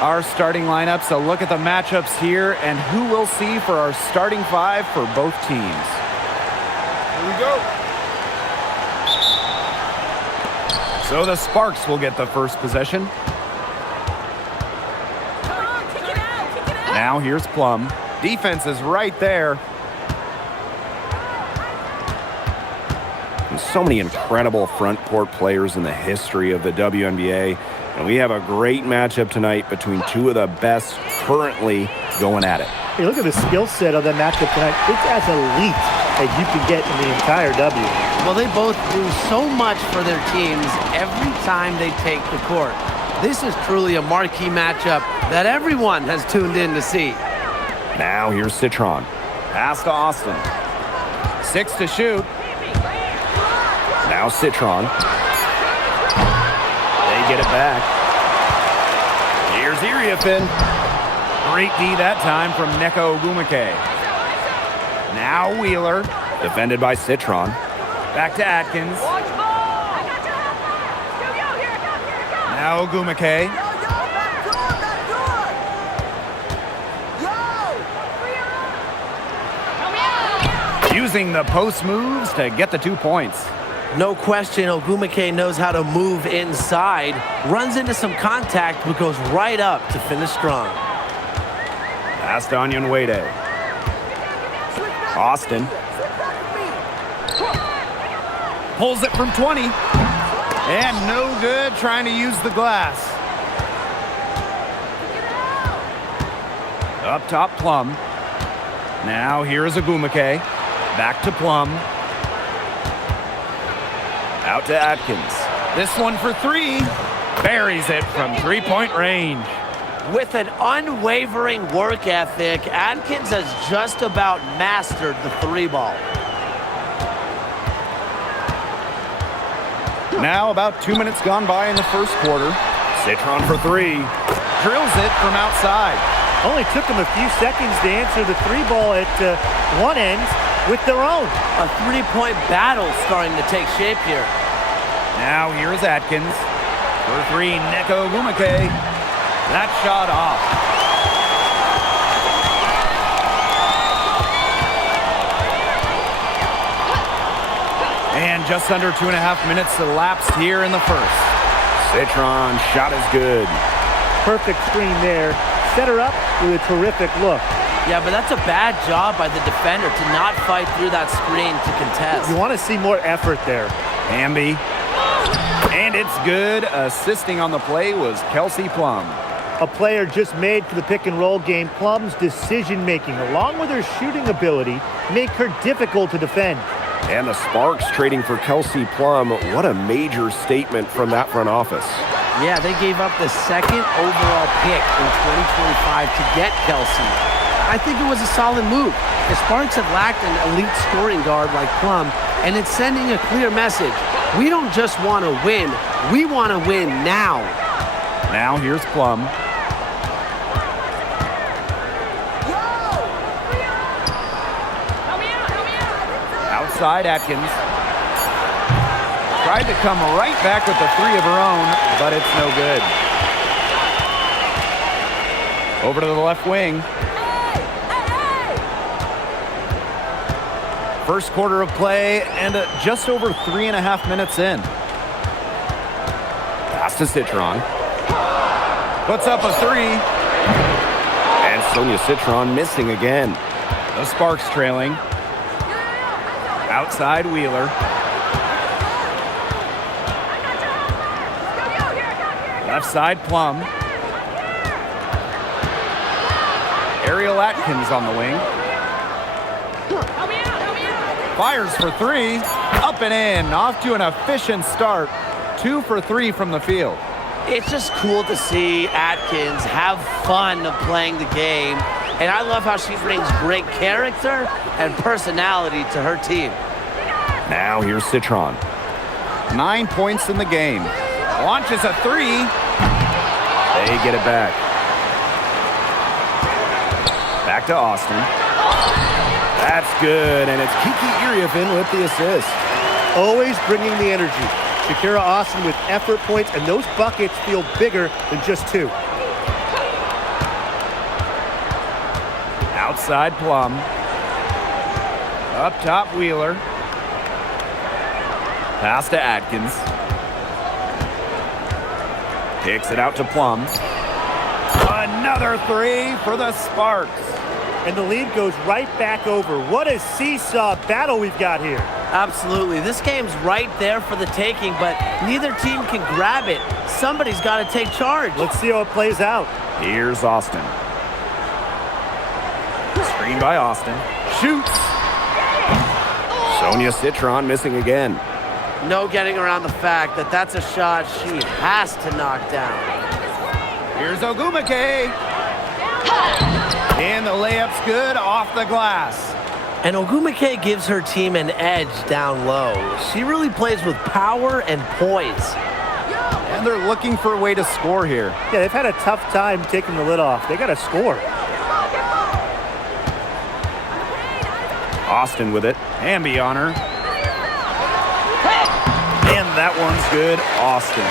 Our starting lineups, a look at the matchups here, and who we'll see for our starting five for both teams. Here we go. So the Sparks will get the first possession. Now here's Plum. Defense is right there. There's so many incredible front court players in the history of the WNBA. And we have a great matchup tonight between two of the best currently going at it. Hey, look at the skill set of the matchup tonight. It's as elite as you can get in the entire W. Well, they both do so much for their teams every time they take the court. This is truly a marquee matchup that everyone has tuned in to see. Now here's Citron. Pass to Austin. 6 to shoot. Now Citron. They get it back. Here's Iriafin. Great D that time from Neko Ogumike. Now Wheeler. Defended by Citron. Back to Atkins. Now Ogumike. Using the post moves to get the 2 points. No question, Ogumike knows how to move inside, runs into some contact, but goes right up to finish strong. Pass to Onyenwere. Austin. Pulls it from 20. And no good trying to use the glass. Up top, Plum. Now here's Ogumike. Back to Plum. Out to Atkins. This one for 3. Buries it from 3-point range. With an unwavering work ethic, Atkins has just about mastered the 3-ball. Now about 2 minutes gone by in the first quarter. Citron for 3. Drills it from outside. Only took them a few seconds to answer the 3-ball at one end with their own. A 3-point battle starting to take shape here. Now here's Atkins. For 3, Neko Ogumike. That shot off. And just under 2.5 minutes elapsed here in the first. Citron shot is good. Perfect screen there. Set her up with a terrific look. Yeah, but that's a bad job by the defender to not fight through that screen to contest. You want to see more effort there. Hamby. And it's good. Assisting on the play was Kelsey Plum. A player just made for the pick-and-roll game. Plum's decision-making, along with her shooting ability, make her difficult to defend. And the Sparks trading for Kelsey Plum. What a major statement from that front office. Yeah, they gave up the 2nd overall pick in 2025 to get Kelsey. I think it was a solid move. The Sparks have lacked an elite scoring guard like Plum, and it's sending a clear message. We don't just want to win, we want to win now. Now here's Plum. Outside Atkins. Tried to come right back with the 3 of her own, but it's no good. Over to the left wing. First quarter of play and just over 3.5 minutes in. Pass to Citron. Puts up a 3. And Sonia Citron missing again. The Sparks trailing. Outside Wheeler. Left side Plum. Ariel Atkins on the wing. Fires for 3. Up and in. Off to an efficient start. 2 for 3 from the field. It's just cool to see Atkins have fun playing the game. And I love how she brings great character and personality to her team. Now here's Citron. 9 points in the game. Launches a 3. They get it back. Back to Austin. That's good, and it's Kiki Iriafin with the assist. Always bringing the energy. Shakira Austin with effort points, and those buckets feel bigger than just 2. Outside Plum. Up top Wheeler. Pass to Atkins. Kicks it out to Plum. Another three for the Sparks. And the lead goes right back over. What a seesaw battle we've got here. Absolutely. This game's right there for the taking, but neither team can grab it. Somebody's got to take charge. Let's see how it plays out. Here's Austin. Screen by Austin. Shoots. Sonia Citron missing again. No getting around the fact that that's a shot she has to knock down. Here's Ogumake. And the layup's good off the glass. And Ogumake gives her team an edge down low. She really plays with power and poise. And they're looking for a way to score here. Yeah, they've had a tough time taking the lid off. They got to score. Austin with it. Hamby on her. And that one's good, Austin.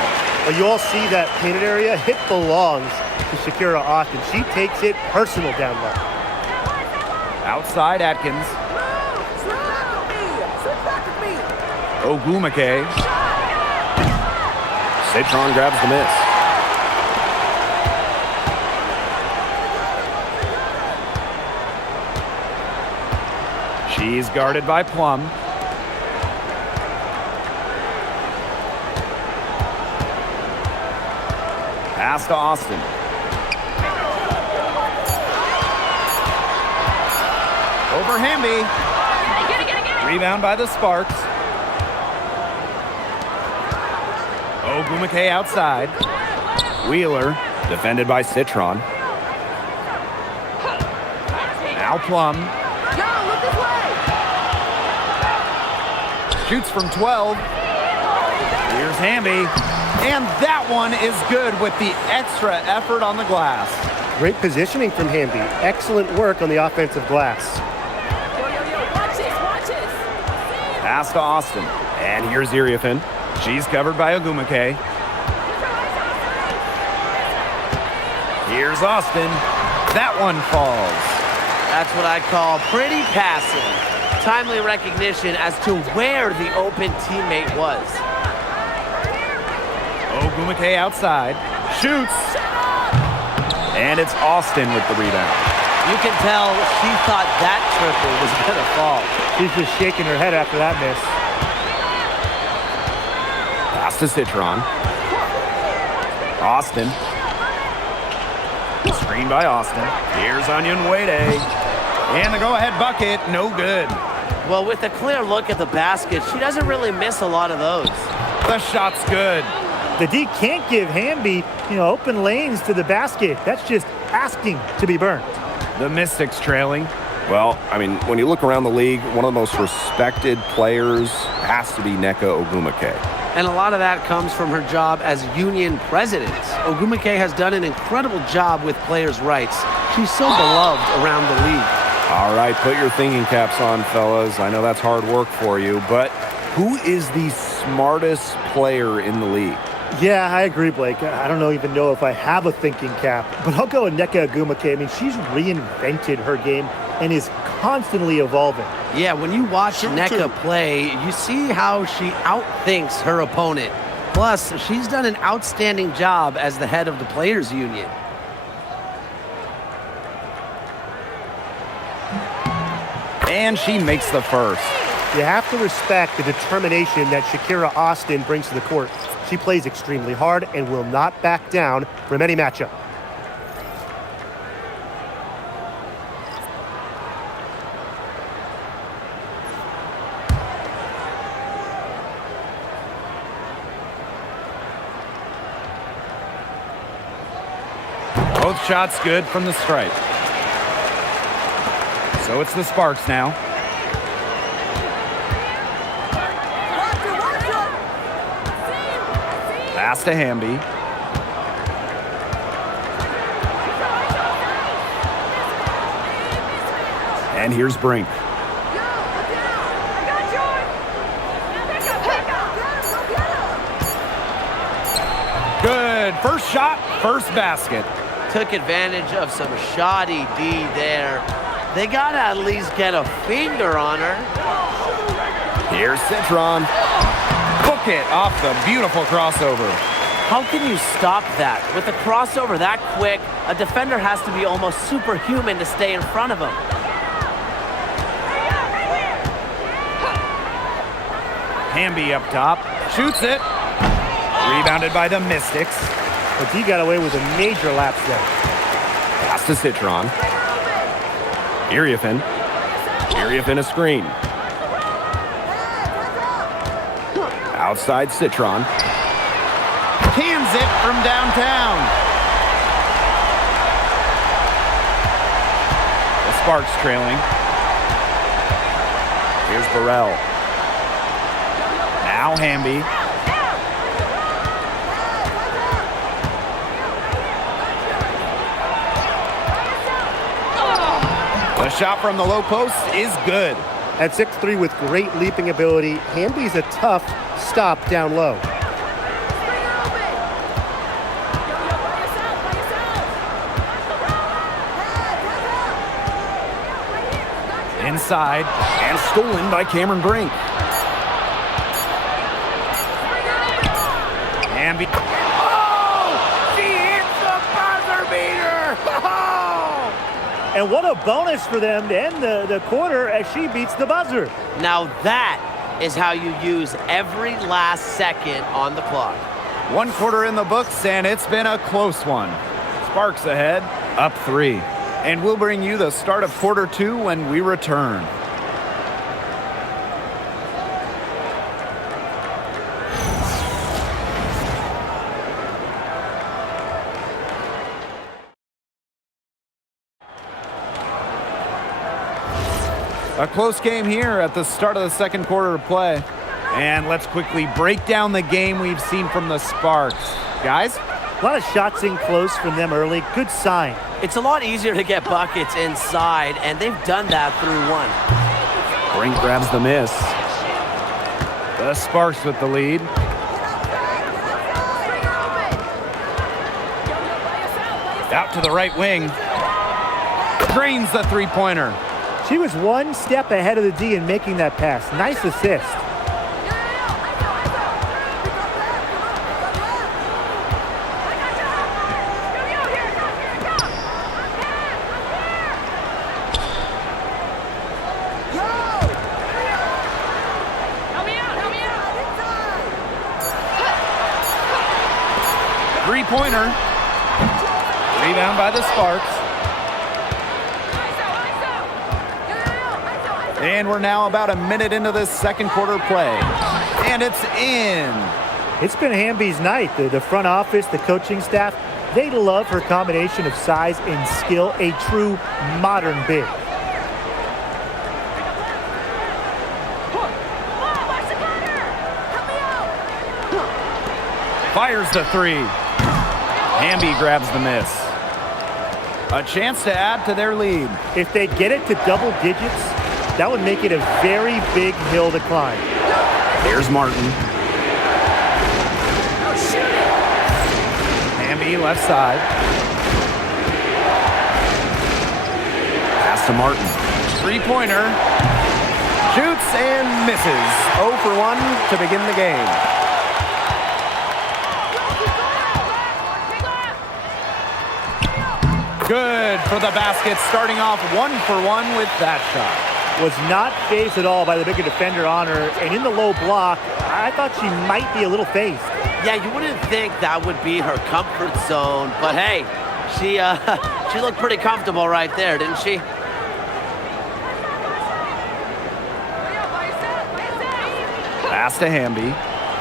Well, you all see that painted area? It belongs to Shakira Austin. She takes it personal down low. Outside Atkins. Ogumake. Citron grabs the miss. She's guarded by Plum. Pass to Austin. Over Hamby. Rebound by the Sparks. Ogumake outside. Wheeler, Defended by Citron. now Plum. Shoots from 12. Here's Hamby. And that one is good with the extra effort on the glass. Great positioning from Hamby. Excellent work on the offensive glass. Pass to Austin. And here's Iriafin. She's covered by Ogumake. Here's Austin. That one falls. That's what I call pretty passing. Timely recognition as to where the open teammate was. Ogumake outside. Shoots. And it's Austin with the rebound. You can tell she thought that triple was going to fall. She's just shaking her head after that miss. Pass to Citron. Austin. Screen by Austin. Here's Onyenwede. And the go-ahead bucket, no good. Well, with a clear look at the basket, she doesn't really miss a lot of those. The shot's good. The D can't give Hamby, open lanes to the basket. That's just asking to be burned. The Mystics trailing. Well, when you look around the league, one of the most respected players has to be Nneka Ogumake. And a lot of that comes from her job as union president. Ogumake has done an incredible job with players' rights. She's so beloved around the league. All right, put your thinking caps on, fellas. I know that's hard work for you, but who is the smartest player in the league? Yeah, I agree, Blake. I don't even know if I have a thinking cap, but I'll go with Nneka Ogumake. She's reinvented her game and is constantly evolving. Yeah, when you watch Nneka play, you see how she outthinks her opponent. Plus, she's done an outstanding job as the head of the Players Union. And she makes the first. You have to respect the determination that Shakira Austin brings to the court. She plays extremely hard and will not back down from any matchup. Both shots good from the stripe. So it's the Sparks now. Pass to Hamby. And here's Brink. Good. First shot, first basket. Took advantage of some shoddy D there. They got to at least get a finger on her. Here's Citron. Book it off the beautiful crossover. How can you stop that? With a crossover that quick, a defender has to be almost superhuman to stay in front of him. Hamby up top. Shoots it. Rebounded by the Mystics. But he got away with a major lapse there. Pass to Citron. Iriafin. Iriafin a screen. Outside Citron. Cans it from downtown. The Sparks trailing. Here's Burrell. Now Hamby. The shot from the low post is good. At 6'3" with great leaping ability, Hamby's a tough stop down low. Inside. And stolen by Cameron Brink. Hamby. Oh! She hits the buzzer beater! Oh! And what a bonus for them to end the quarter as she beats the buzzer. Now that is how you use every last second on the clock. 1 quarter in the books, and it's been a close one. Sparks ahead, up 3. And we'll bring you the start of quarter 2 when we return. A close game here at the start of the second quarter of play. And let's quickly break down the game we've seen from the Sparks. Guys? A lot of shots in close from them early. Good sign. It's a lot easier to get buckets inside, and they've done that through one. Brink grabs the miss. The Sparks with the lead. Out to the right wing. Drains the three-pointer. She was one step ahead of the D in making that pass. Nice assist. Three-pointer. Rebound by the Sparks. And we're now about a minute into this second quarter play. And it's in. It's been Hamby's night. The front office, the coaching staff, they love her combination of size and skill, a true modern big. Fires the three. Hamby grabs the miss. A chance to add to their lead. If they get it to double digits, that would make it a very big hill to climb. Here's Martin. Hamby left side. Pass to Martin. Three-pointer. Shoots and misses. 0 for 1 to begin the game. Good for the basket, starting off 1 for 1 with that shot. Was not fazed at all by the bigger defender on her, and in the low block, I thought she might be a little fazed. Yeah, you wouldn't think that would be her comfort zone, but hey, she looked pretty comfortable right there, didn't she? Pass to Hamby.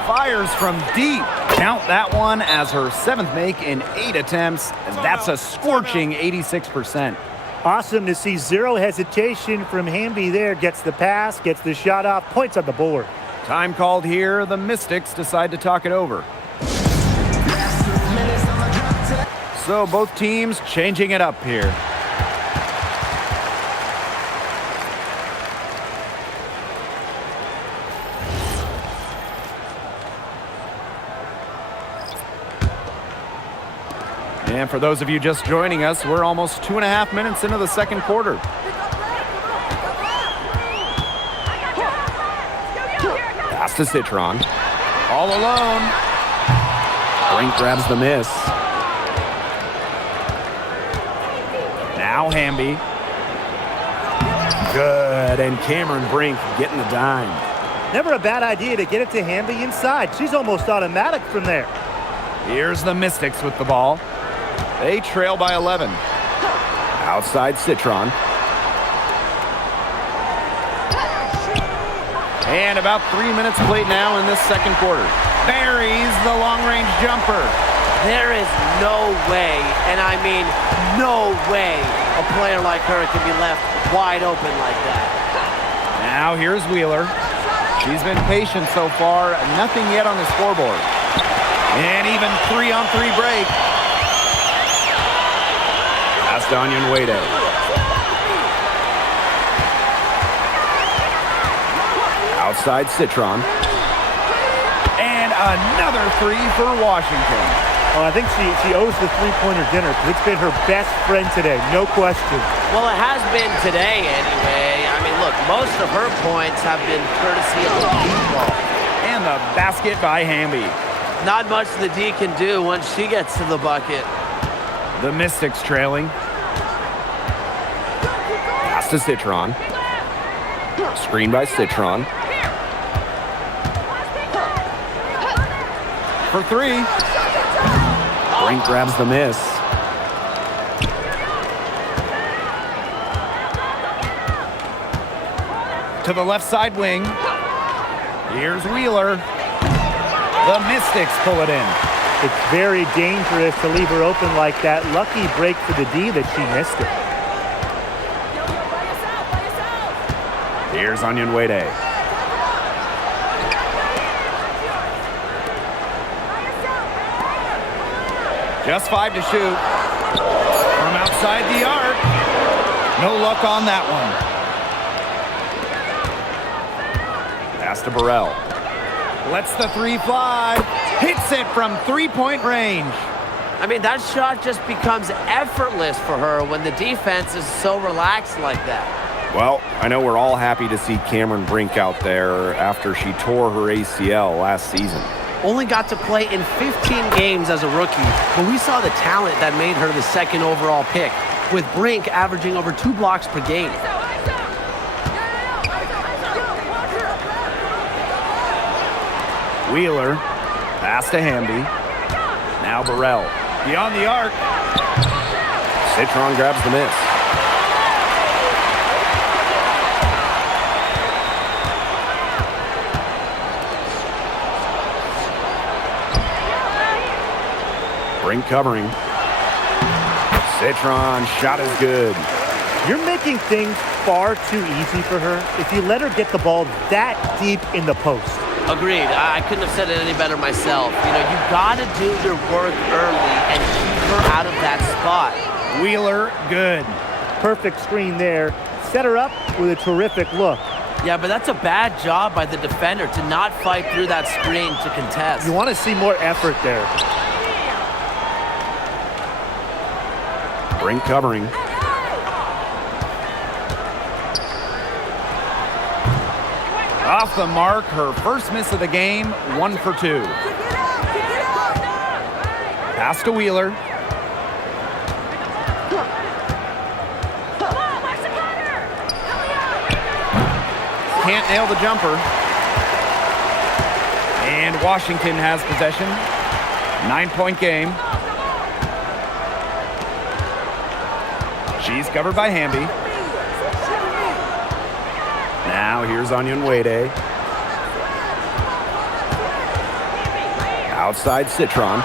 Fires from deep. Count that one as her 7th make in 8 attempts. And that's a scorching 86%. Awesome to see zero hesitation from Hamby there. Gets the pass, gets the shot off, points on the board. Time called here. The Mystics decide to talk it over. So both teams changing it up here. And for those of you just joining us, we're almost 2.5 minutes into the second quarter. to Citron. All alone. Brink grabs the miss. Now Hamby. Good, and Cameron Brink getting the dime. Never a bad idea to get it to Hamby inside. She's almost automatic from there. Here's the Mystics with the ball. They trail by 11. Outside Citron. And about 3 minutes played now in this second quarter. Buries the long-range jumper. There is no way, and I mean no way, a player like her can be left wide open like that. Now here's Wheeler. She's been patient so far. Nothing yet on the scoreboard. And even 3-on-3 break. Pass to Onion Wade. Outside Citron. And another three for Washington. Oh, I think she owes the three-pointer dinner because it's been her best friend today, no question. Well, it has been today anyway. I mean, look, most of her points have been courtesy of the deep ball. And the basket by Hamby. Not much the D can do once she gets to the bucket. The Mystics trailing. Pass to Citron. Screen by Citron. For three. Brink grabs the miss. To the left side wing. Here's Wheeler. The Mystics pull it in. It's very dangerous to leave her open like that. Lucky break for the D that she missed it. Here's Onion Wade. Just 5 to shoot. From outside the arc. No luck on that one. Pass to Burrell. Lets the three fly. Hits it from three-point range. I mean, that shot just becomes effortless for her when the defense is so relaxed like that. Well, I know we're all happy to see Cameron Brink out there after she tore her ACL last season. Only got to play in 15 games as a rookie, but we saw the talent that made her the second overall pick, with Brink averaging over 2 blocks per game. Wheeler. Pass to Hamby. Now Burrell. Beyond the arc. Citron grabs the miss. Brink covering. Citron shot is good. You're making things far too easy for her if you let her get the ball that deep in the post. Agreed. I couldn't have said it any better myself. You know, you got to do your work early and keep her out of that spot. Wheeler, good. Perfect screen there. Set her up with a terrific look. Yeah, but that's a bad job by the defender to not fight through that screen to contest. You want to see more effort there. Brink covering. Off the mark, her first miss of the game, 1 for 2. Pass to Wheeler. Can't nail the jumper. And Washington has possession. 9-point game. She's covered by Hamby. Now here's Onion Wade. Outside Citron.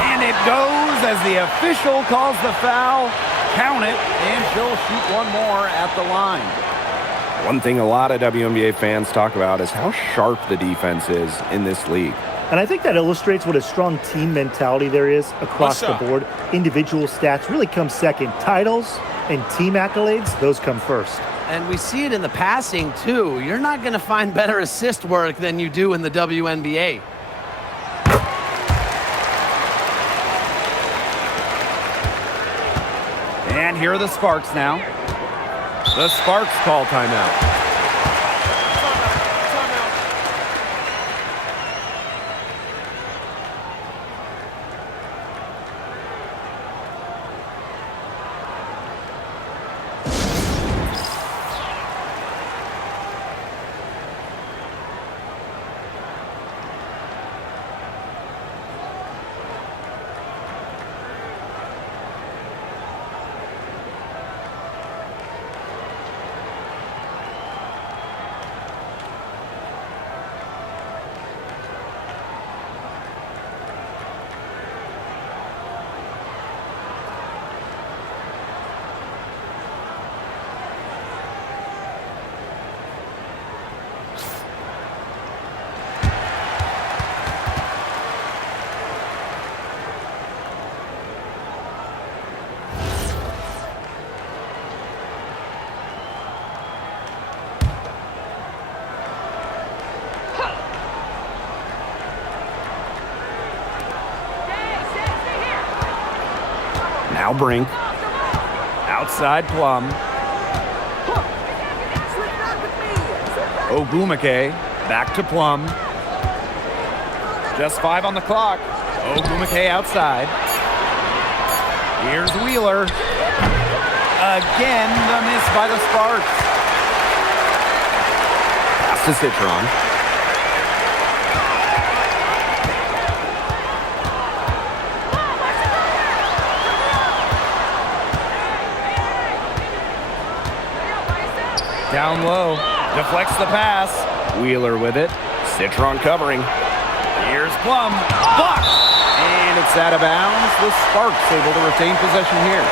And it goes as the official calls the foul. Count it, and she'll shoot one more at the line. One thing a lot of WNBA fans talk about is how sharp the defense is in this league. And I think that illustrates what a strong team mentality there is across the board. Individual stats really come second. Titles and team accolades, those come first. And we see it in the passing, too. You're not going to find better assist work than you do in the WNBA. And here are the Sparks now. The Sparks call timeout. Now Brink. Outside Plum. Ogumake back to Plum. Just 5 on the clock. Ogumake outside. Here's Wheeler. Again, the miss by the Sparks. Pass to Citron. Down low. Deflects the pass. Wheeler with it. Citron covering. Here's Plum. Blocked. And it's out of bounds. The Sparks able to retain possession here.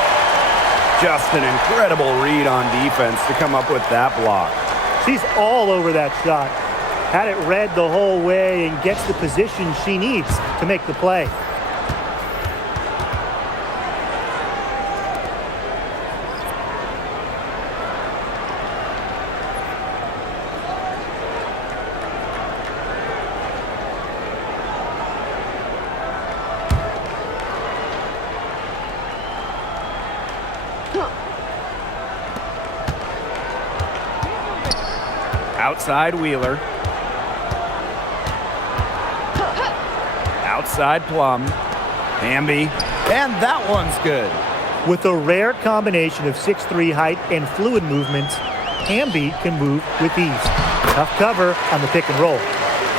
Just an incredible read on defense to come up with that block. She's all over that shot. Had it read the whole way and gets the position she needs to make the play. Outside Wheeler. Outside Plum. Hamby. And that one's good. With a rare combination of 6'3" height and fluid movements, Hamby can move with ease. Tough cover on the pick and roll.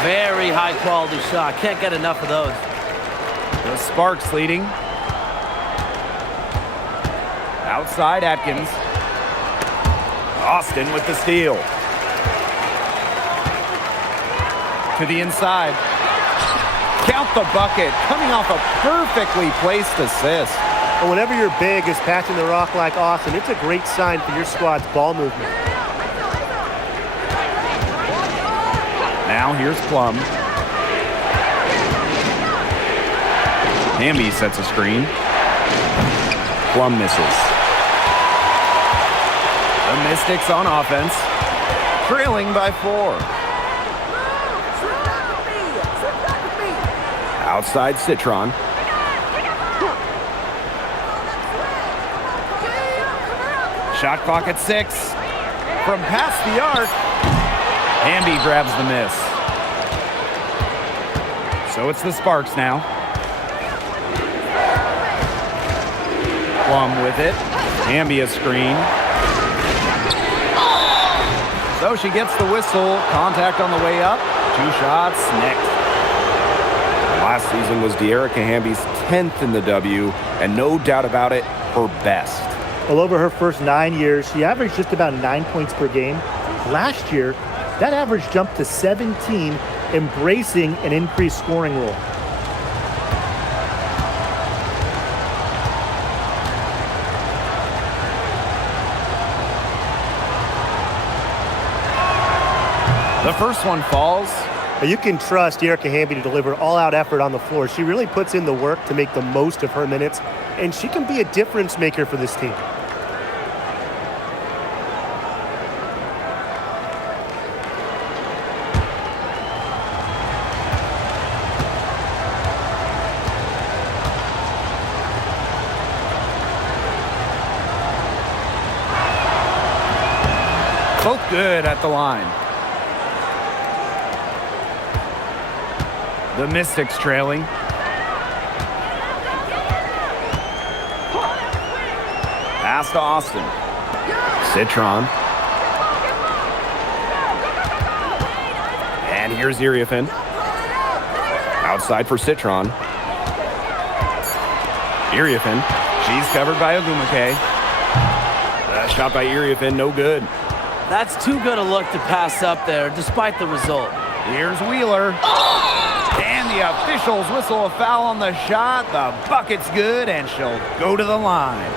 Very high quality shot. Can't get enough of those. The Sparks leading. Outside Atkins. Austin with the steal. To the inside. Count the bucket. Coming off a perfectly placed assist. And whenever you're big is passing the rock like Austin, it's a great sign for your squad's ball movement. Now here's Plum. Hamby sets a screen. Plum misses. The Mystics on offense. Trailing by 4. Outside Citron. Shot clock at 6. From past the arc. Hamby grabs the miss. So it's the Sparks now. Plum with it. Hamby a screen. So she gets the whistle. Contact on the way up. 2 shots next. Last season was De'Erica Hamby's 10th in the W, and no doubt about it, her best. Well, over her first 9 years, she averaged just about 9 points per game. Last year, that average jumped to 17, embracing an increased scoring role. The first one falls. You can trust De'Erica Hamby to deliver all-out effort on the floor. She really puts in the work to make the most of her minutes, and she can be a difference maker for this team. Both good at the line. The Mystics trailing. Pass to Austin. Citron. And here's Iriafin. Outside for Citron. Iriafin. She's covered by Ogumake. Shot by Iriafin, no good. That's too good a look to pass up there, despite the result. Here's Wheeler. And the officials whistle a foul on the shot. The bucket's good, and she'll go to the line.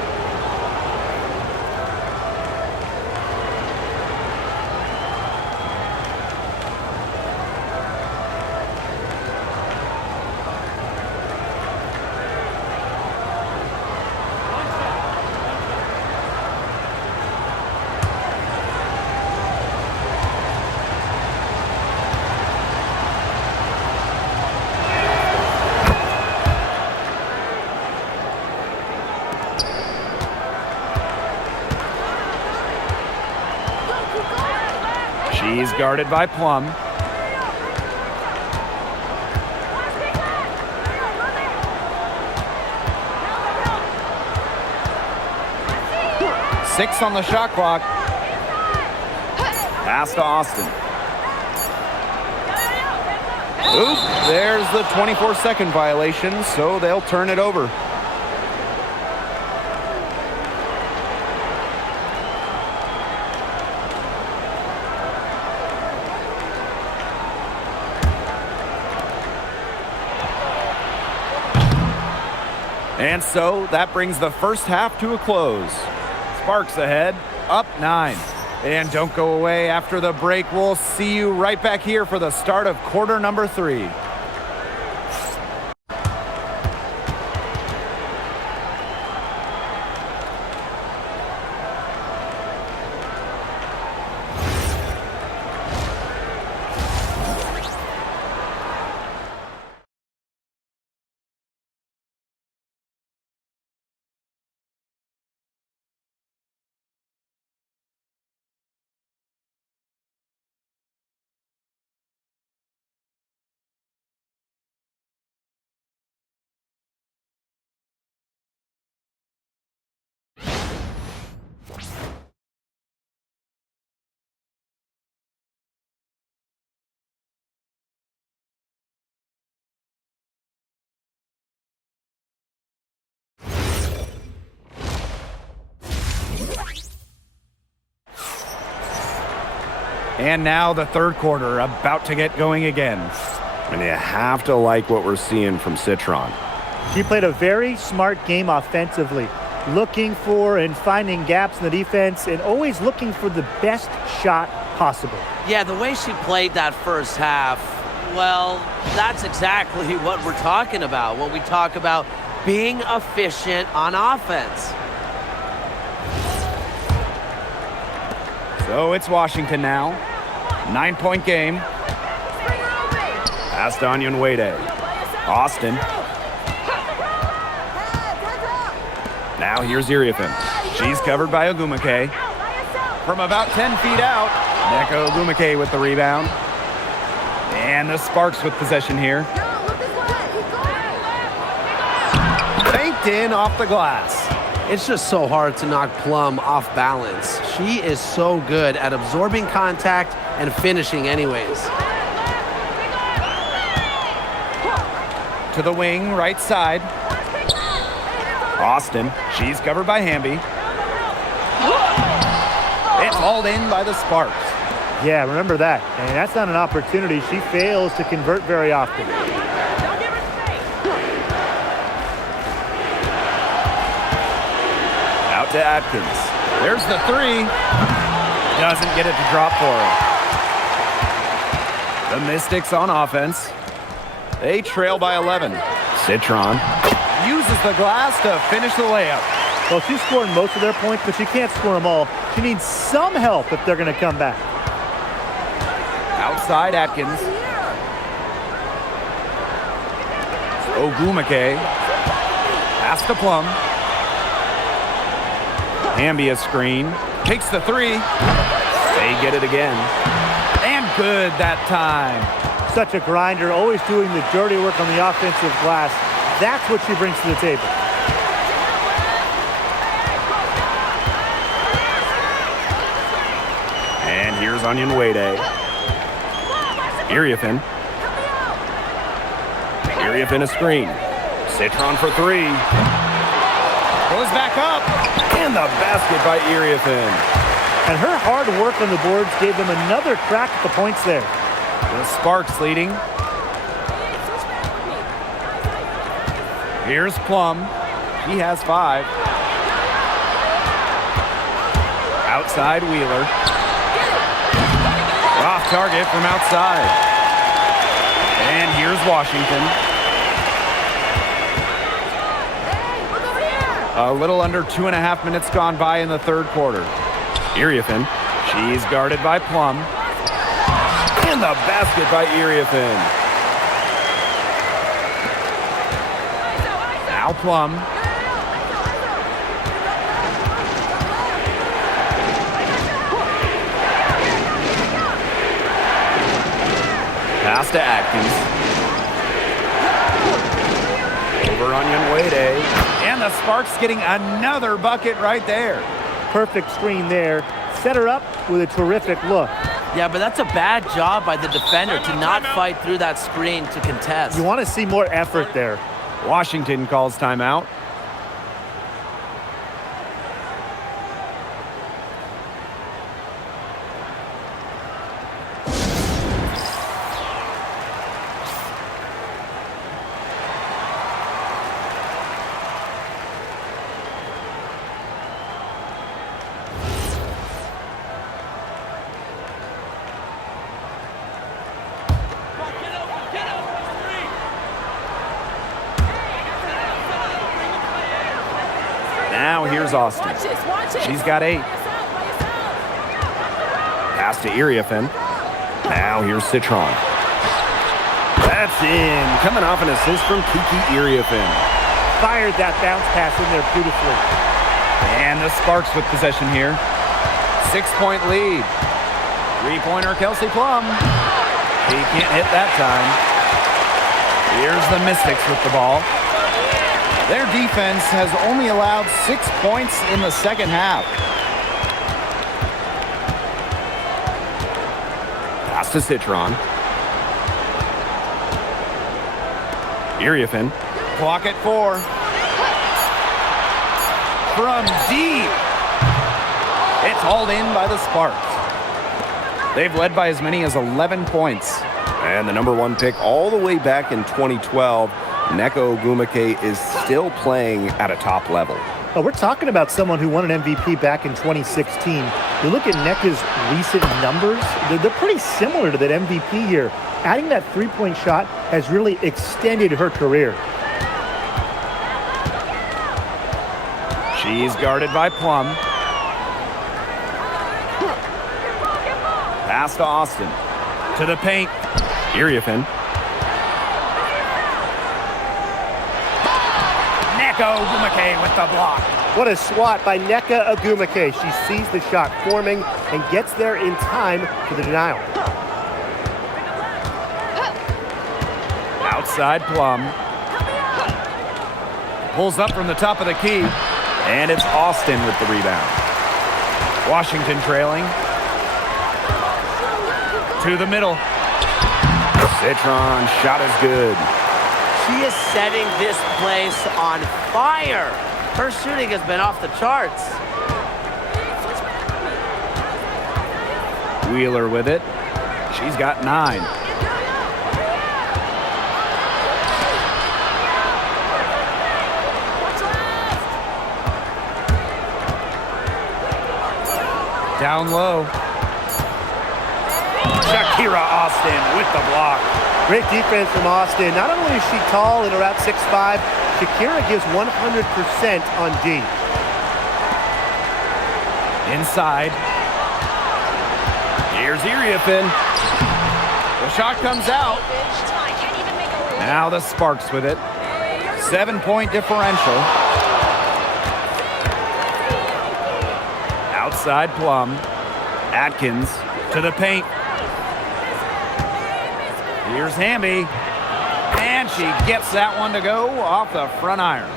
She's guarded by Plum. Six on the shot clock. Pass to Austin. Oop, there's the 24-second violation, so they'll turn it over. And so that brings the first half to a close. Sparks ahead, up 9. And don't go away after the break. We'll see you right back here for the start of quarter number 3. And now the third quarter about to get going again. And you have to like what we're seeing from Citron. She played a very smart game offensively, looking for and finding gaps in the defense and always looking for the best shot possible. Yeah, the way she played that first half, well, that's exactly what we're talking about when we talk about being efficient on offense. So it's Washington now. 9-point game. Pass to Onyenwere. Austin. Now here's Iriafen. She's covered by Ogumake. From about 10 feet out, Neko Ogumake with the rebound. And the Sparks with possession here. Banked in off the glass. It's just so hard to knock Plum off balance. She is so good at absorbing contact and finishing anyways. To the wing, right side. Austin, she's covered by Hamby. It's hauled in by the Sparks. Yeah, remember that. And that's not an opportunity she fails to convert very often. Out to Atkins. There's the 3. Doesn't get it to drop for her. The Mystics on offense. They trail by 11. Citron Uses the glass to finish the layup. Well, she's scoring most of their points, but she can't score them all. She needs some help if they're going to come back. Outside Atkins. Ogumake. Pass to Plum. Hamby a screen. Takes the 3. They get it again. And good that time. Such a grinder, always doing the dirty work on the offensive glass. That's what she brings to the table. And here's Onyenwere. Iriafen. Iriafen a screen. Citron for 3. Goes back up. And the basket by Iriafen. And her hard work on the boards gave them another crack at the points there. The Sparks leading. Here's Plum. She has 5. Outside Wheeler. Off target from outside. And here's Washington. A little under 2.5 minutes gone by in the third quarter. Iriafen. She's guarded by Plum. And the basket by Iriafen. Now Plum. Pass to Atkins. Over on Wade. And the Sparks getting another bucket right there. Perfect screen there. Set her up with a terrific look. Yeah, but that's a bad job by the defender to not fight through that screen to contest. You want to see more effort there. Washington calls timeout. Now here's Austin. She's got 8. Pass to Iriafen. Now here's Citron. That's in. Coming off an assist from Kiki Iriafen. Fired that bounce pass in there beautifully. And the Sparks with possession here. 6-point lead. 3-pointer Kelsey Plum. He can't hit that time. Here's the Mystics with the ball. Their defense has only allowed 6 points in the second half. Pass to Citron. Iriafen. Clock at 4. From deep. It's hauled in by the Sparks. They've led by as many as 11 points. And the number 1 pick all the way back in 2012, Nneka Ogwumike is still playing at a top level. Oh, we're talking about someone who won an MVP back in 2016. You look at Nneka's recent numbers, they're pretty similar to that MVP year. Adding that three-point shot has really extended her career. She's guarded by Plum. Pass to Austin. To the paint. Iriafen. Nneka Ogwumike with the block. What a swat by Nneka Ogwumike. She sees the shot forming and gets there in time for the denial. Outside Plum. Pulls up from the top of the key. And it's Austin with the rebound. Washington trailing. To the middle. Citron shot is good. She is setting this place on fire. Her shooting has been off the charts. Wheeler with it. She's got 9. Down low. Shakira Austin with the block. Great defense from Austin. Not only is she tall and around 6'5", Shakira gives 100% on D. Inside. Here's Iriafen. The shot comes out. Now the Sparks with it. 7-point differential. Outside Plum. Atkins to the paint. Here's Hamby. And she gets that one to go off the front iron.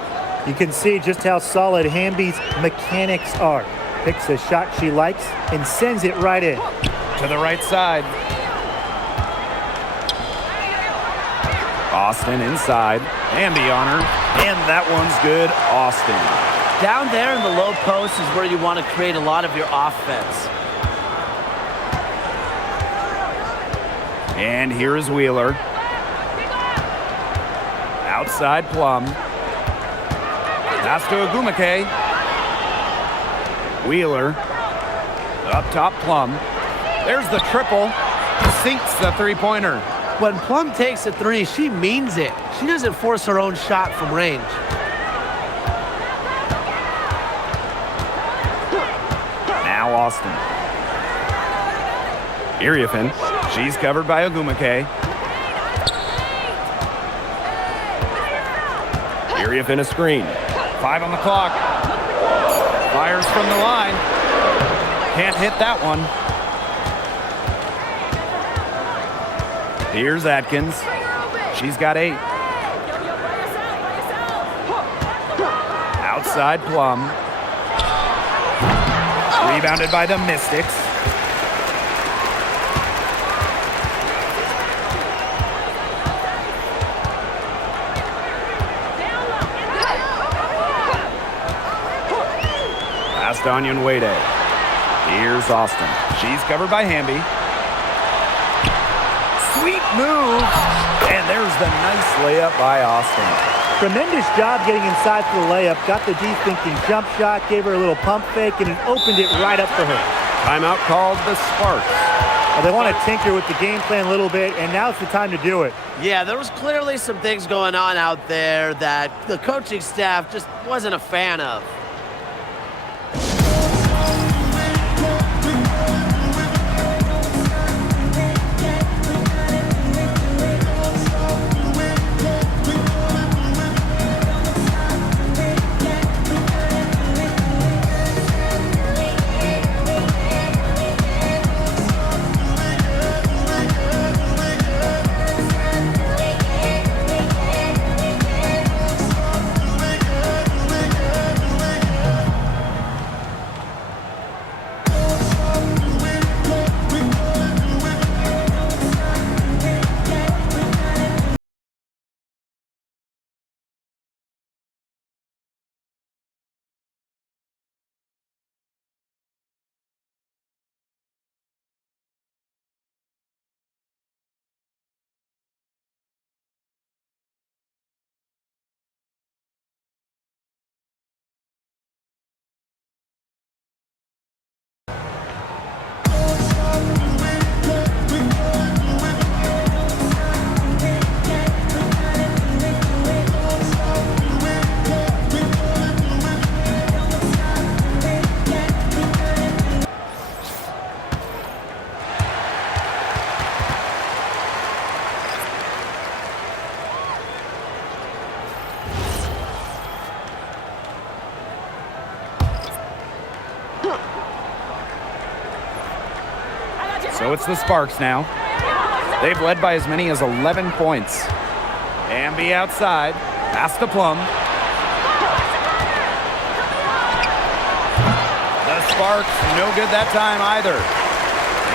You can see just how solid Hamby's mechanics are. Picks a shot she likes and sends it right in. To the right side. Austin inside. Hamby on her. And that one's good. Austin. Down there in the low post is where you want to create a lot of your offense. And here is Wheeler. Outside Plum. Pass to Ogwumike. Wheeler. Up top Plum. There's the triple. Sinks the three-pointer. When Plum takes a 3, she means it. She doesn't force her own shot from range. Now Austin. Iriafen. She's covered by Ogwumike. Iriafen a screen. 5 on the clock. Fires from the line. Can't hit that one. Here's Atkins. She's got 8. Outside Plum. Rebounded by the Mystics. Past Onion Wade. Here's Austin. She's covered by Hamby. Sweet move. And there's the nice layup by Austin. Tremendous job getting inside for the layup. Got the deep-thinking jump shot, gave her a little pump fake, and it opened it right up for her. Timeout called the Sparks. Well, they want to tinker with the game plan a little bit, and now's the time to do it. Yeah, there was clearly some things going on out there that the coaching staff just wasn't a fan of. So it's the Sparks now. They've led by as many as 11 points. Hamby outside. Pass to Plum. The Sparks, no good that time either.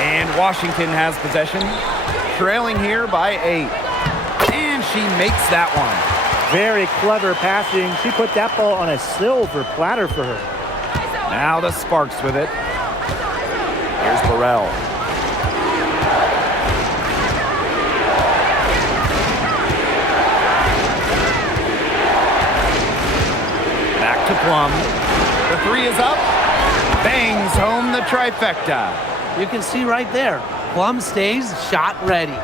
And Washington has possession, trailing here by 8. And she makes that one. Very clever passing. She put that ball on a silver platter for her. Now the Sparks with it. Here's Burrell. Back to Plum. The 3 is up. Bangs home the trifecta. You can see right there, Plum stays shot ready.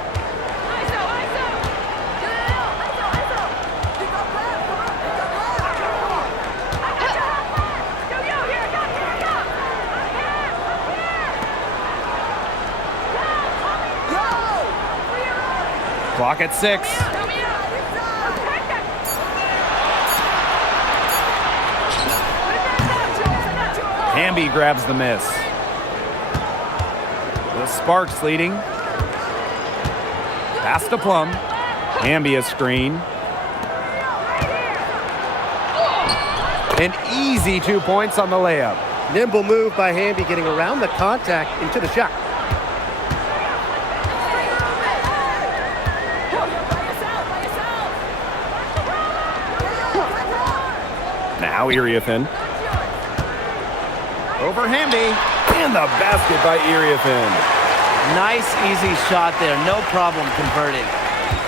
Clock at 6. Hamby grabs the miss. The Sparks leading. Pass to Plum. Hamby a screen. An easy 2 points on the layup. Nimble move by Hamby, getting around the contact into the shot. Now Iriafin. Over Hamby. And the basket by Iriafin. Nice, easy shot there. No problem converting.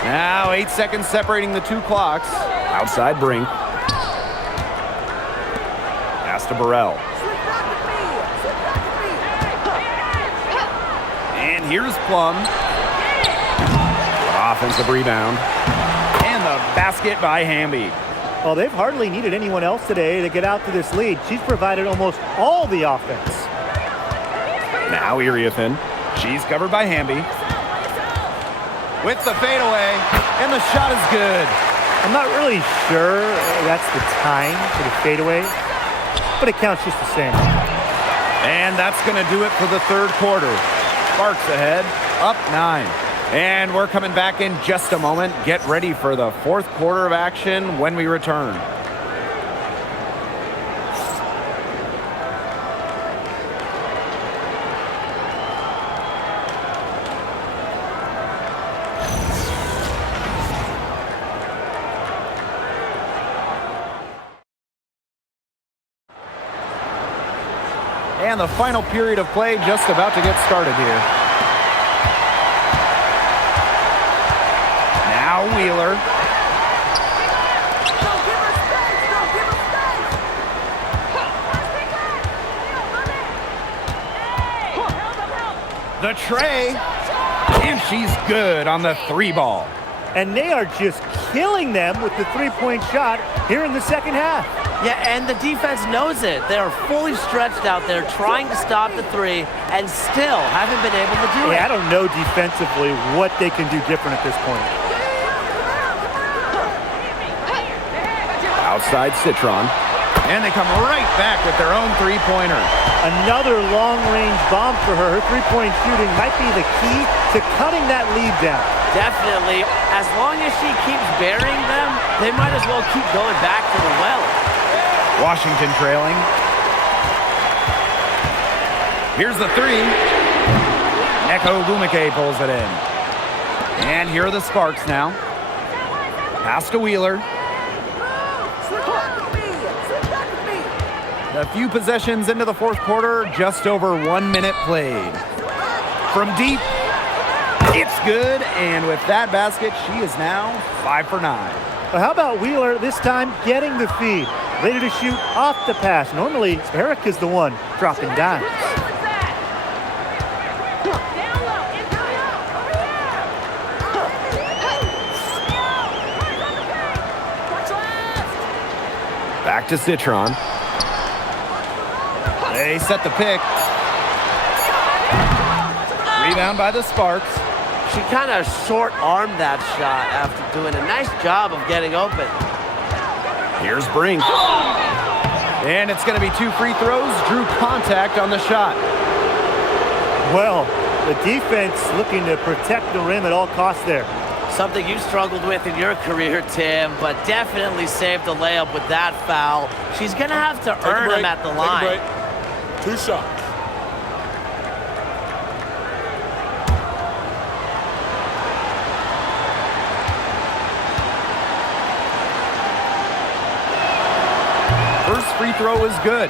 Now 8 seconds separating the 2 clocks. Outside Brink. Pass to Burrell. And here's Plum. Offensive rebound. And the basket by Hamby. Well, they've hardly needed anyone else today to get out to this lead. She's provided almost all the offense. Now Iriafin. She's covered by Hamby. With the fadeaway, and the shot is good. I'm not really sure that's the time for the fadeaway, but it counts just the same. And that's going to do it for the third quarter. Sparks ahead, up 9. And we're coming back in just a moment. Get ready for the fourth quarter of action when we return. And the final period of play just about to get started here. Now Wheeler. The tray. And she's good on the three ball. And they are just killing them with the three-point shot here in the second half. Yeah, and the defense knows it. They are fully stretched out there trying to stop the three and still haven't been able to do it. I don't know defensively what they can do different at this point. Outside Citron. And they come right back with their own three-pointer. Another long-range bomb for her. Her three-point shooting might be the key to cutting that lead down. Definitely. As long as she keeps burying them, they might as well keep going back to the well. Washington trailing. Here's the three. Neko Gumake pulls it in. And here are the Sparks now. Pass to Wheeler. A few possessions into the fourth quarter, just over 1 minute played. From deep, it's good, and with that basket, she is now 5 for 9. Well, how about Wheeler this time getting the feed? Ready to shoot off the pass. Normally, Eric is the one dropping dimes. Back to Citron. They set the pick. Rebound by the Sparks. She kind of short-armed that shot after doing a nice job of getting open. Here's Brink. And it's going to be 2 free throws. Drew contact on the shot. Well, the defense looking to protect the rim at all costs there. Something you struggled with in your career, Tim, but definitely saved the layup with that foul. She's going to have to earn them at the line. 2 shots. First free throw is good.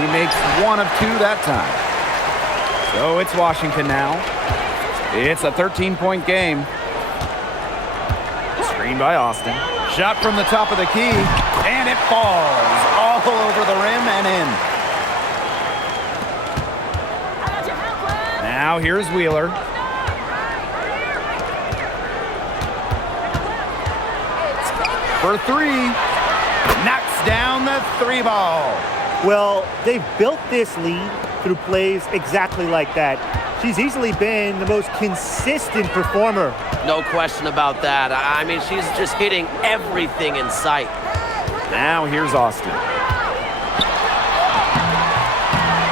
He makes 1 of 2 that time. So it's Washington now. It's a 13-point game. Screen by Austin. Shot from the top of the key, and it falls all over the rim and in. Now here's Wheeler. For 3. Knocks down the 3 ball. Well, they've built this lead through plays exactly like that. She's easily been the most consistent performer. No question about that. I mean, she's just hitting everything in sight. Now here's Austin.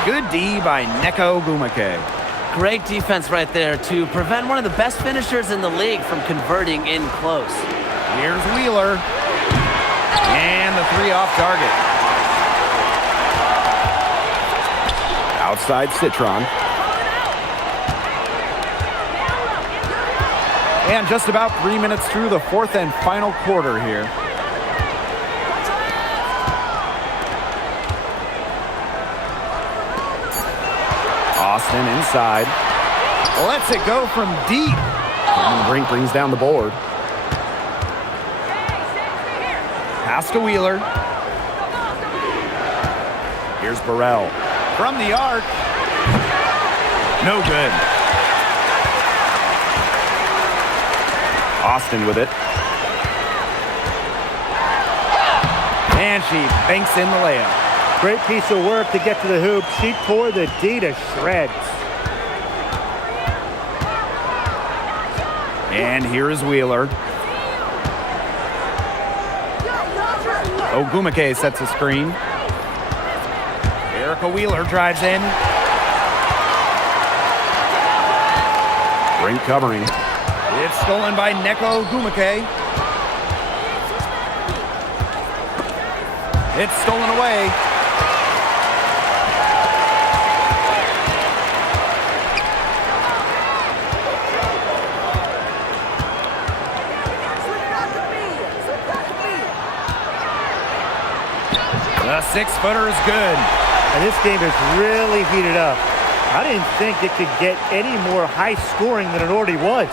Good D by Neko Gumake. Great defense right there to prevent one of the best finishers in the league from converting in close. Here's Wheeler. And the 3 off target. Outside Citron. And just about 3 minutes through the fourth and final quarter here. Austin inside. Lets it go from deep. And Brink brings down the board. Pass to Wheeler. Here's Burrell. From the arc. No good. Austin with it. And she banks in the layup. Great piece of work to get to the hoop. She tore the D to shreds. And here is Wheeler. Ogumake sets a screen. Erica Wheeler drives in. Great covering. It's stolen by Neko Ogumake. It's stolen away. The six-footer is good. And this game is really heated up. I didn't think it could get any more high-scoring than it already was.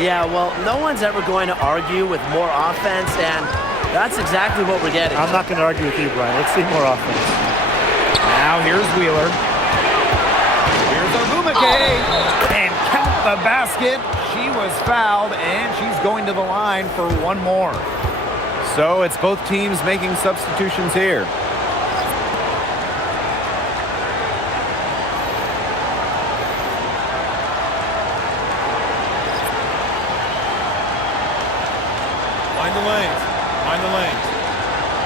Yeah, well, no one's ever going to argue with more offense, and that's exactly what we're getting. I'm not going to argue with you, Brian. Let's see more offense. Now here's Wheeler. Here's Ogumake. And count the basket. She was fouled, and she's going to the line for one more. So it's both teams making substitutions here. Mind the lanes. Mind the lanes.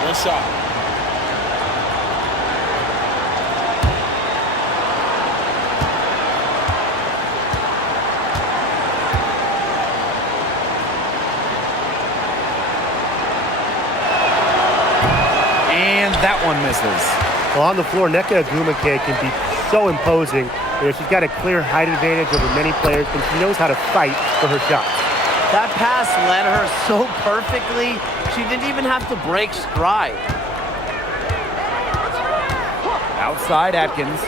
One shot. And that one misses. Well, on the floor, Nneka Ogumake can be so imposing. She's got a clear height advantage over many players, and she knows how to fight for her shots. That pass led her so perfectly, she didn't even have to break stride. Outside Atkins.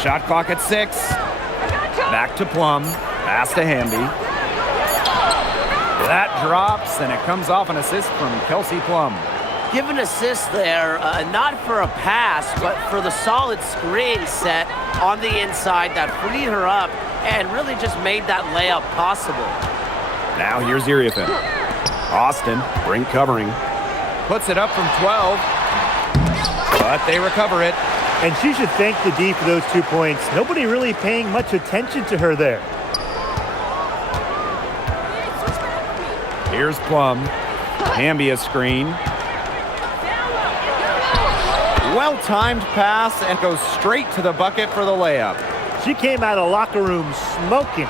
Shot clock at 6. Back to Plum. Pass to Hamby. That drops, and it comes off an assist from Kelsey Plum. Give an assist there, not for a pass, but for the solid screen set on the inside that freed her up and really just made that layup possible. Now here's Iriafen. Austin, great covering. Puts it up from 12, but they recover it. And she should thank the D for those 2 points. Nobody really paying much attention to her there. Here's Plum. Hamby a screen. Well-timed pass and goes straight to the bucket for the layup. She came out of the locker room smoking.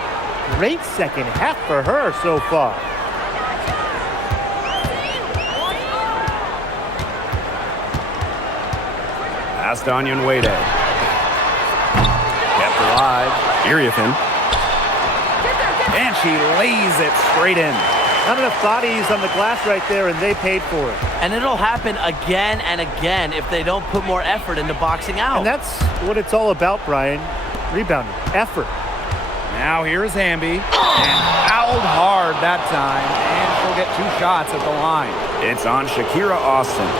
Great second half for her so far. Pass to Onion Wade. Kept alive. Iriafen. And she lays it straight in. Not enough bodies on the glass right there, and they paid for it. And it'll happen again and again if they don't put more effort into boxing out. And that's what it's all about, Brian. Rebounding, effort. Now here's Hamby. And fouled hard that time. And she'll get 2 shots at the line. It's on Shakira Austin.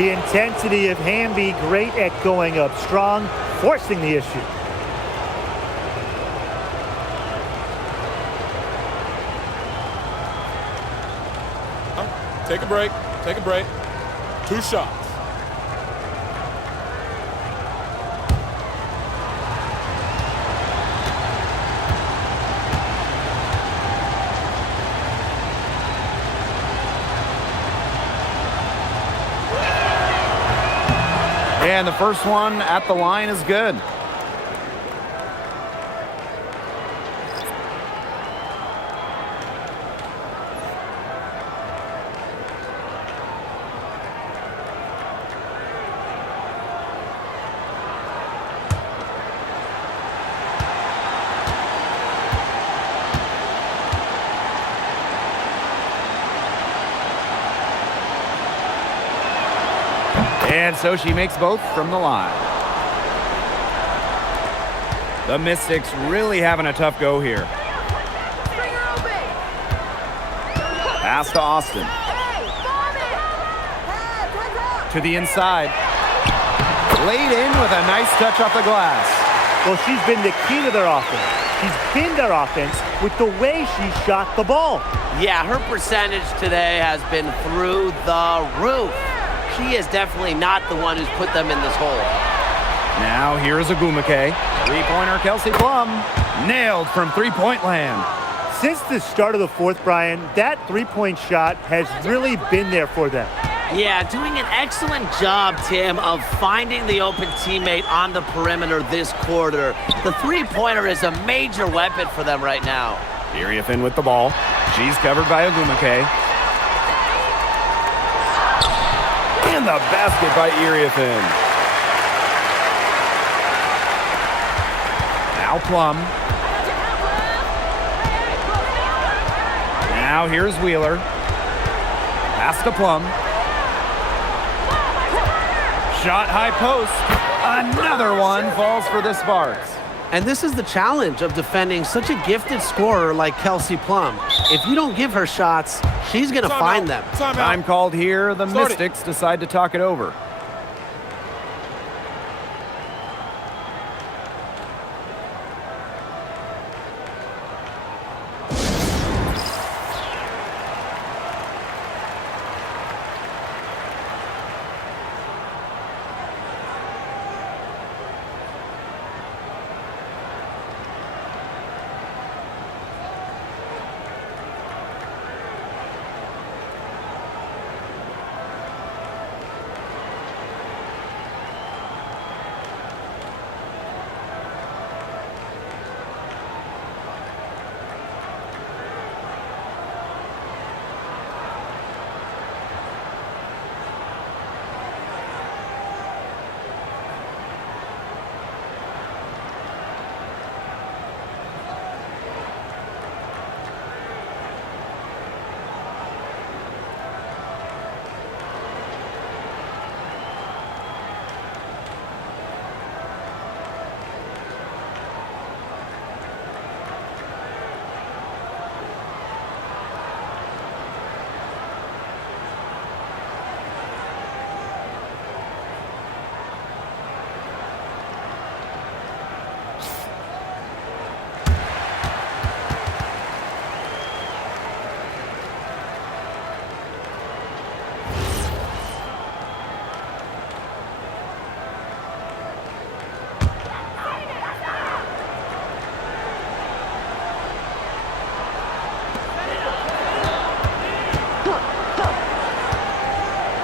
The intensity of Hamby, great at going up strong, forcing the issue. Take a break. Take a break. 2 shots. And the first one at the line is good. And so she makes both from the line. The Mystics really having a tough go here. Pass to Austin. To the inside. Laid in with a nice touch off the glass. Well, she's been the key to their offense. she's pinned their offense with the way she shot the ball. Yeah, her percentage today has been through the roof. She is definitely not the one who's put them in this hole. Now here's Agumake. Three-pointer Kelsey Plum. Nailed from three-point land. Since the start of the fourth, Brian, that three-point shot has really been there for them. Yeah, doing an excellent job, Tim, of finding the open teammate on the perimeter this quarter. The three-pointer is a major weapon for them right now. Iriafin with the ball. She's covered by Agumake. And the basket by Iriafin. Now Plum. Now here's Wheeler. Pass to Plum. Shot high post. Another one falls for the Sparks. And this is the challenge of defending such a gifted scorer like Kelsey Plum. If you don't give her shots, she's going to find them. Time called here. The Mystics decide to talk it over.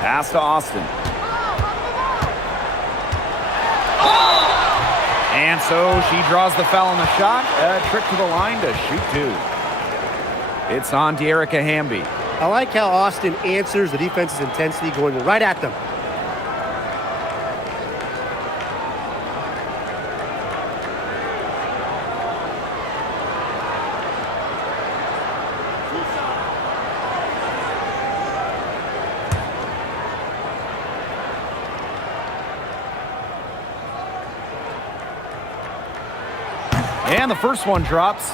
Pass to Austin. And so she draws the foul on the shot. A trick to the line to shoot two. It's on to Erica Hamby. I like how Austin answers the defense's intensity, going right at them. And the first one drops.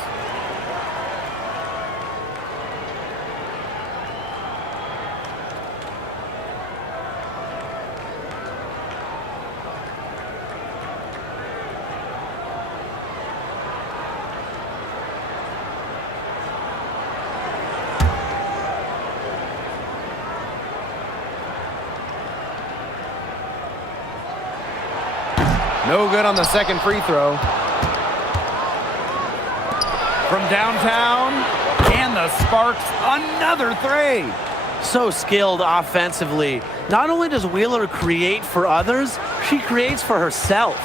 No good on the second free throw. From downtown, and the Sparks, another three. So skilled offensively. Not only does Wheeler create for others, she creates for herself.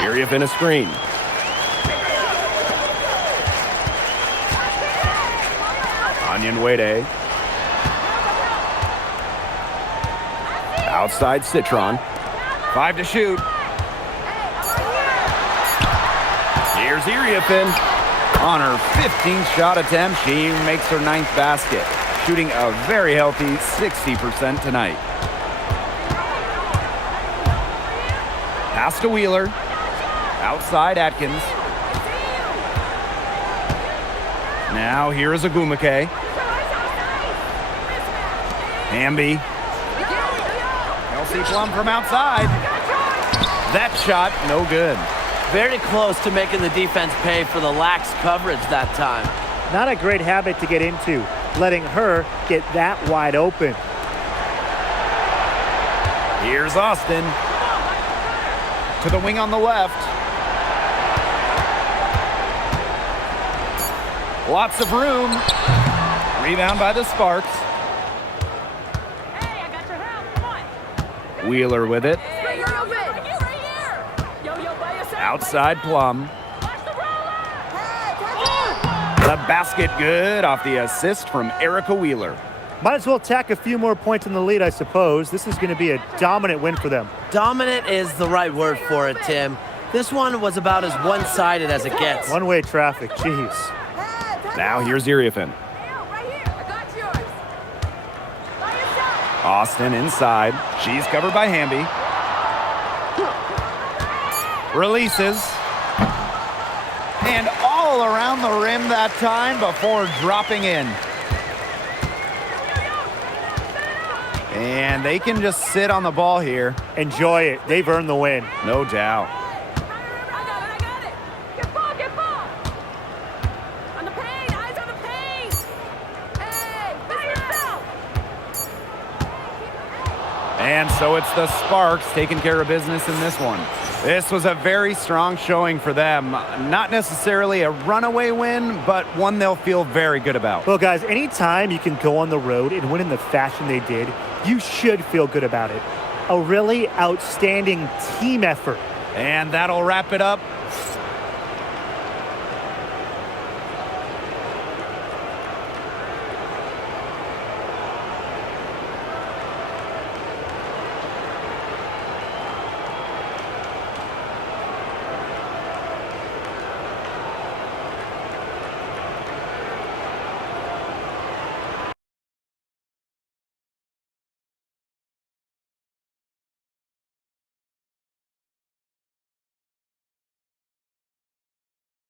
Iriafin a screen. Onion Wade. Outside Citron. 5 to shoot. Here's Iriafin. On her 15th shot attempt, she makes her 9th basket, shooting a very healthy 60% tonight. Pass to Wheeler. Outside Atkins. Now here is Agumake. Hamby. Kelsey Plum from outside. That shot, no good. Very close to making the defense pay for the lax coverage that time. Not a great habit to get into, letting her get that wide open. Here's Austin. To the wing on the left. Lots of room. Rebound by the Sparks. Hey, I got your help. Come on. Wheeler with it. Hey, yo, yo, right here. Yo, by yourself. Outside Plum. Watch the roller. The basket good off the assist from Erica Wheeler. Might as well tack a few more points in the lead, I suppose. This is going to be a dominant win for them. Dominant is the right word for it, Tim. This one was about as one-sided as it gets. One-way traffic, jeez. Now here's Iriafin. Right here. I got yours. By yourself. Austin inside. She's covered by Hamby. Releases. And all around the rim that time before dropping in. And they can just sit on the ball here. Enjoy it. They've earned the win. No doubt. I got it. Get ball. On the paint. Eyes on the paint. Hey, by yourself. And so it's the Sparks taking care of business in this one. This was a very strong showing for them. Not necessarily a runaway win, but one they'll feel very good about. Well, guys, anytime you can go on the road and win in the fashion they did, you should feel good about it. A really outstanding team effort. And that'll wrap it up